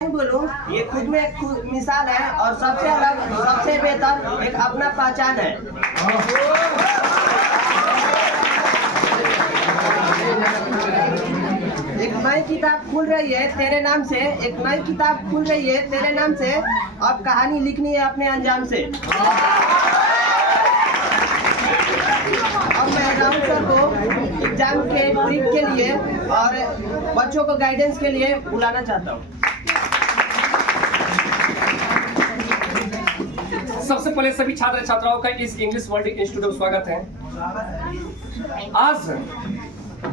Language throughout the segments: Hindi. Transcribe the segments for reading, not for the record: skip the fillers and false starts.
बोलूं, ये खुद में एक मिसाल है और सबसे अलग, सबसे बेहतर एक अपना पहचान है। एक नई किताब खुल रही है तेरे नाम से, एक नई किताब खुल रही है तेरे नाम से। अब कहानी लिखनी है अपने अंजाम से। अब मैं राहुल सर को एग्जाम के प्रिप के लिए और बच्चों को गाइडेंस के लिए बुलाना चाहता हूँ। सबसे पहले सभी छात्र छात्राओं का इस इंग्लिश वर्ल्ड इंस्टीट्यूट में स्वागत है। आज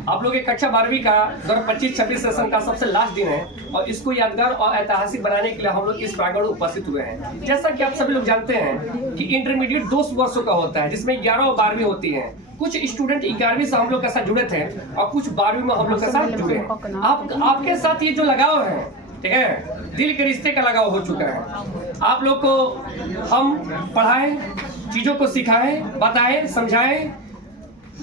आप लोग कक्षा 12वीं का 2025-26 सेशन का सबसे लास्ट दिन है और इसको यादगार और ऐतिहासिक बनाने के लिए हम लोग इस प्रांगण में उपस्थित हुए हैं। जैसा कि आप सभी लोग जानते हैं कि इंटरमीडिएट 2 वर्षों का होता है, जिसमें 11 और 12वीं होती है। कुछ स्टूडेंट 11वीं से हम लोग के साथ जुड़े थे और कुछ 12वीं में हम लोग के साथ जुड़े। आपके साथ ये जो लगाव है, ठीक है, दिल के रिश्ते का लगाव हो चुका है। आप लोग को हम पढ़ाएं, चीजों को सिखाएं, बताएं, समझाएं।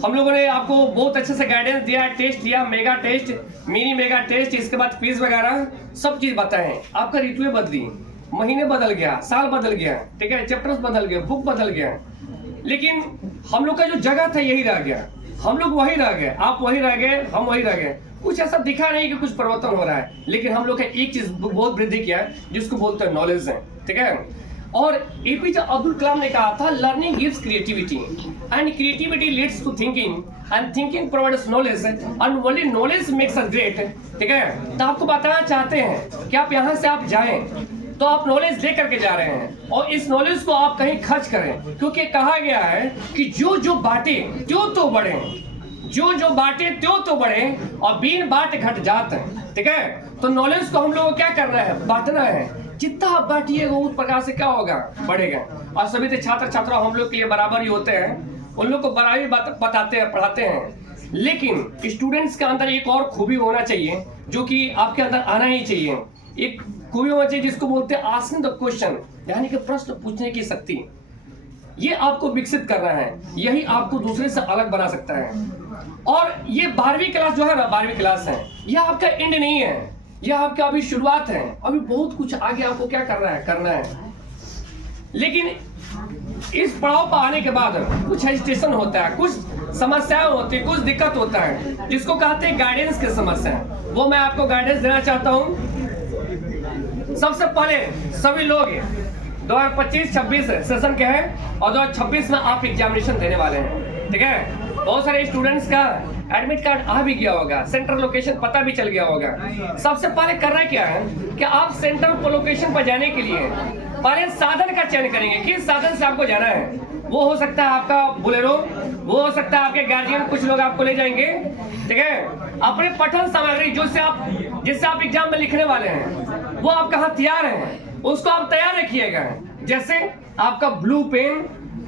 हम लोगों ने आपको बहुत अच्छे से गाइडेंस दिया, टेस्ट दिया, mega test, mini mega test, इसके बाद क्विज वगैरह सब चीज बताएं। आपका ऋतुएं बदली, महीने बदल गया, साल बदल गया, ठीक है, चैप्टर्स बदल गए, बुक बदल गया, लेकिन हम लोग का जो जगह था यही रह गया। हम लोग वही रह गए, आप वही रह गए, हम वही रह गए। कुछ ऐसा दिखा नहीं कि कुछ परिवर्तन हो रहा है, लेकिन हम लोग का एक चीज बहुत वृद्धि किया है जिसको बोलते हैं नॉलेज है, ठीक है। और एपीजे अब्दुल कलाम ने कहा था, learning gives creativity and creativity leads to thinking and thinking provides knowledge and only knowledge makes us great, ठीक है। तो आपको बताना चाहते हैं कि आप यहाँ से आप जाएं तो आप नॉलेज लेकर के जा रहे हैं और इस नॉलेज को आप कहीं खर्च करें, क्योंकि कहा गया है कि जो बांटे त्यों तो बढ़े, जो बांटे त्यों तो बढ़े और बिन बांट घट जाते हैं, ठीक है। तो नॉलेज को हम लोगों को क्या करना है, बांटना है। जितना आप बांटिएगा उस प्रकार से क्या होगा, बढ़ेगा। और सभी तो छात्र छात्रा हम लोग के लिए बराबर ही होते हैं, उन लोग को बराबर बताते हैं, पढ़ाते हैं। लेकिन स्टूडेंट्स के अंदर एक और खूबी होना चाहिए जो कि आपके अंदर आना ही चाहिए। एक खूबी होना चाहिए जिसको बोलते हैं आस्किंग द क्वेश्चन, यानी कि प्रश्न पूछने की शक्ति। ये आपको विकसित करना है, यही आपको दूसरे से अलग बना सकता है। और ये 12वीं क्लास जो है ना, 12वीं क्लास है, यह आपका एंड नहीं है, यह आपका अभी शुरुआत है। अभी बहुत कुछ आगे आपको क्या करना है। लेकिन इस पड़ाव पर आने के बाद कुछ हेजिटेशन होता है, कुछ समस्याएं होती है, कुछ दिक्कत होता है, जिसको कहते हैं गाइडेंस की समस्या। वो मैं आपको गाइडेंस देना चाहता हूँ। सबसे पहले सभी लोग 2025-26 सेशन के हैं और 2026 में आप एग्जामिनेशन देने वाले हैं, ठीक है। बहुत सारे स्टूडेंट्स का एडमिट कार्ड आ भी गया होगा, सेंटर लोकेशन पता भी चल गया होगा। सबसे पहले करना क्या है कि आप सेंटर लोकेशन पर जाने के लिए पहले साधन का चयन करेंगे, किस साधन से आपको जाना है। वो हो सकता है आपका बोलेरो, वो हो सकता है आपके गार्जियन, कुछ लोग आपको ले जाएंगे, ठीक है। अपने पठन सामग्री जिससे आप एग्जाम में लिखने वाले हैं, वो आपका हथियार है, उसको आप तैयार रखिएगा। जैसे आपका ब्लू पेन,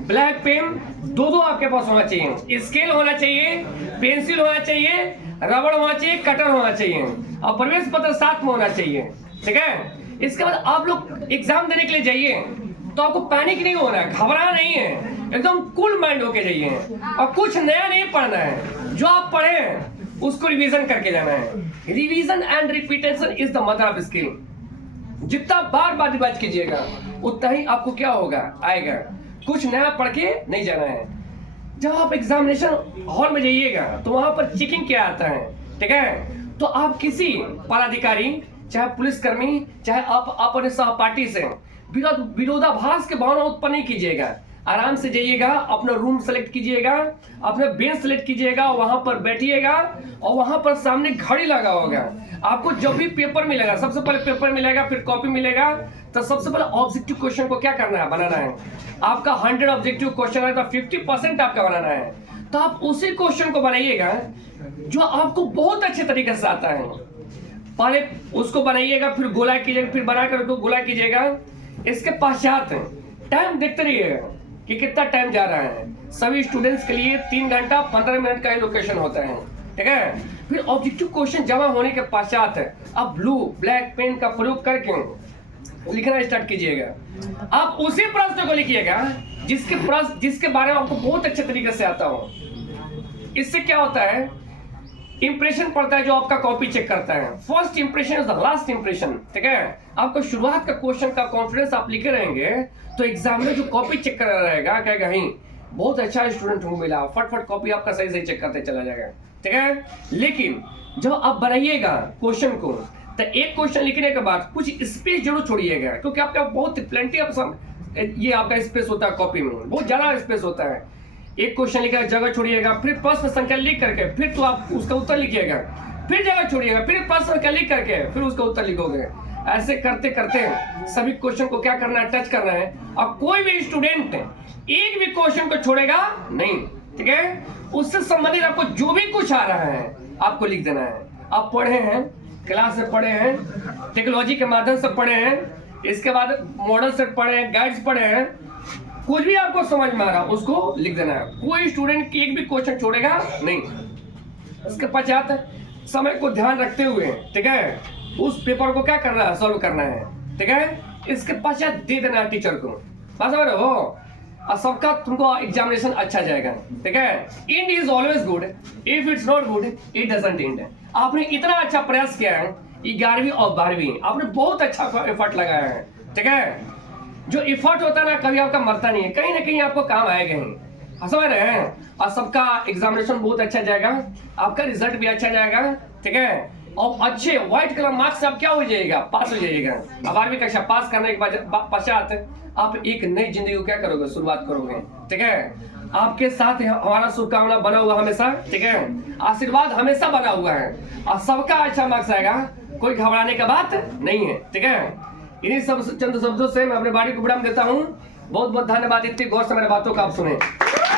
ब्लैक पेन, दो आपके पास होना चाहिए, स्केल होना चाहिए, पेंसिल होना चाहिए, रबड़ होना चाहिए, कटर होना चाहिए और प्रवेश पत्र साथ में होना चाहिए, ठीक है। इसके बाद आप लोग एग्जाम देने के लिए जाइए तो आपको पैनिक नहीं होना है, घबराना नहीं है, एकदम कूल माइंड होके जाइए और कुछ नया नहीं पढ़ना है। जो आप पढ़े हैं उसको रिवीजन करके जाना है। Revision and repetition is the mother of skill. जितना बार रिवाइज कीजिएगा उतना ही आपको क्या होगा, आएगा। कुछ नया पढ़ के नहीं जाना है। जब आप एग्जामिनेशन हॉल में जाइएगा तो वहां पर चेकिंग क्या आता है, ठीक है। तो आप किसी पदाधिकारी, चाहे पुलिसकर्मी, चाहे आप अपने सहपाठी से विरोधाभास के भावना उत्पन्न नहीं कीजिएगा। आराम से जाइएगा, अपना रूम सेलेक्ट कीजिएगा, अपने बेंच सेलेक्ट कीजिएगा, वहां पर बैठिएगा और वहां पर सामने घड़ी लगा होगा। आपको जब भी पेपर मिलेगा, सबसे पहले पेपर मिलेगा, फिर कॉपी मिलेगा, तो सबसे पहले ऑब्जेक्टिव क्वेश्चन को क्या करना है, बनाना है। आपका 100 ऑब्जेक्टिव क्वेश्चन है तो 50% आपका बनाना है। तो आप उसी क्वेश्चन को बनाइएगा जो आपको बहुत अच्छे तरीके से आता है। पहले उसको बनाइएगा, फिर गोला कीजिएगा, फिर बनाकर उसको गोला कीजिएगा। इसके पश्चात टाइम देखते रहिएगा कि कितना टाइम जा रहा है। सभी स्टूडेंट्स के लिए 3 घंटा 15 मिनट का लोकेशन होता है, ठीक है। फिर ऑब्जेक्टिव क्वेश्चन जमा होने के पश्चात आप ब्लू ब्लैक पेन का प्रयोग करके लिखना स्टार्ट कीजिएगा। आप उसी प्रश्न को लिखिएगा जिसके बारे में आपको बहुत अच्छे तरीके से आता हो। इससे क्या होता है इंप्रेशन पड़ता है जो आपका कॉपी चेक करता है। First impression is the last impression, ठीक है। आपको शुरुआत का क्वेश्चन का कॉन्फिडेंस आप लिखे रहेंगे तो एग्जामिनर जो कॉपी चेक कर रहा रहेगा कहेगा नहीं बहुत अच्छा स्टूडेंट हूँ मिला, फटफट कॉपी आपका सही सही चेक करते चला जाएगा, ठीक है। लेकिन जब आप बनाइएगा क्वेश्चन को तो एक क्वेश्चन लिखने के बाद कुछ स्पेस जरूर छोड़िएगा, क्योंकि आपका बहुत प्लेंटी ऑफ ये आपका स्पेस होता है कॉपी में, बहुत ज्यादा स्पेस होता है। एक क्वेश्चन लिखा जगह छोड़िएगा, फिर प्रश्न संख्या लिख करके फिर तो आप उसका उत्तर लिखिएगा, फिर जगह छोड़िएगा, फिर प्रश्न संख्या लिख करके फिर उसका उत्तर लिखोगे। ऐसे करते करते सभी क्वेश्चन को क्या करना है, टच करना है। और कोई भी स्टूडेंट एक भी क्वेश्चन को छोड़ेगा नहीं, ठीक है। उससे संबंधित आपको जो भी कुछ आ रहा है आपको लिख देना है। आप पढ़े हैं, क्लास से पढ़े हैं, टेक्नोलॉजी के माध्यम से पढ़े हैं, इसके बाद मॉडल से पढ़े हैं, गाइड्स पढ़े हैं, कुछ भी आपको समझ में आ रहा उसको लिख देना है। कोई स्टूडेंट एक भी क्वेश्चन छोड़ेगा नहीं। इसके पश्चात समय को ध्यान रखते हुए, ठीक है, उस पेपर को क्या करना है, सॉल्व करना है, ठीक है। इसके पश्चात दे देना है टीचर को, बस समझ रहे हो। और सबका तुमको एग्जामिनेशन अच्छा जाएगा, ठीक है। And is always good, if it's not good it doesn't and. आपने इतना अच्छा प्रयास किया है 11वीं और 12वीं, आपने बहुत अच्छा एफर्ट लगाया है, ठीक है। जो एफर्ट होता है ना कभी आपका मरता नहीं है, कहीं ना कहीं आपको काम आएगा ही, समझ रहे हैं। और सबका एग्जामिनेशन बहुत अच्छा जाएगा, आपका रिजल्ट भी अच्छा जाएगा, ठीक है। और अच्छे व्हाइट कलर मार्क्स से आप क्या हो जाएगा, पास हो जाइएगा। अब 12वीं कक्षा पास करने के पश्चात आप एक नई जिंदगी को क्या करोगे, शुरुआत करोगे, ठीक है। आपके साथ हमारा शुभकामना बना हुआ हमेशा, ठीक है। आशीर्वाद हमेशा बना हुआ है और सबका अच्छा मार्क्स आएगा, कोई घबराने का बात नहीं है, ठीक है। इन्हीं सब चंद शब्दों से मैं अपने बाड़ी को विराम देता हूँ। बहुत बहुत धन्यवाद, इतनी गौर से मेरे बातों को आप सुने।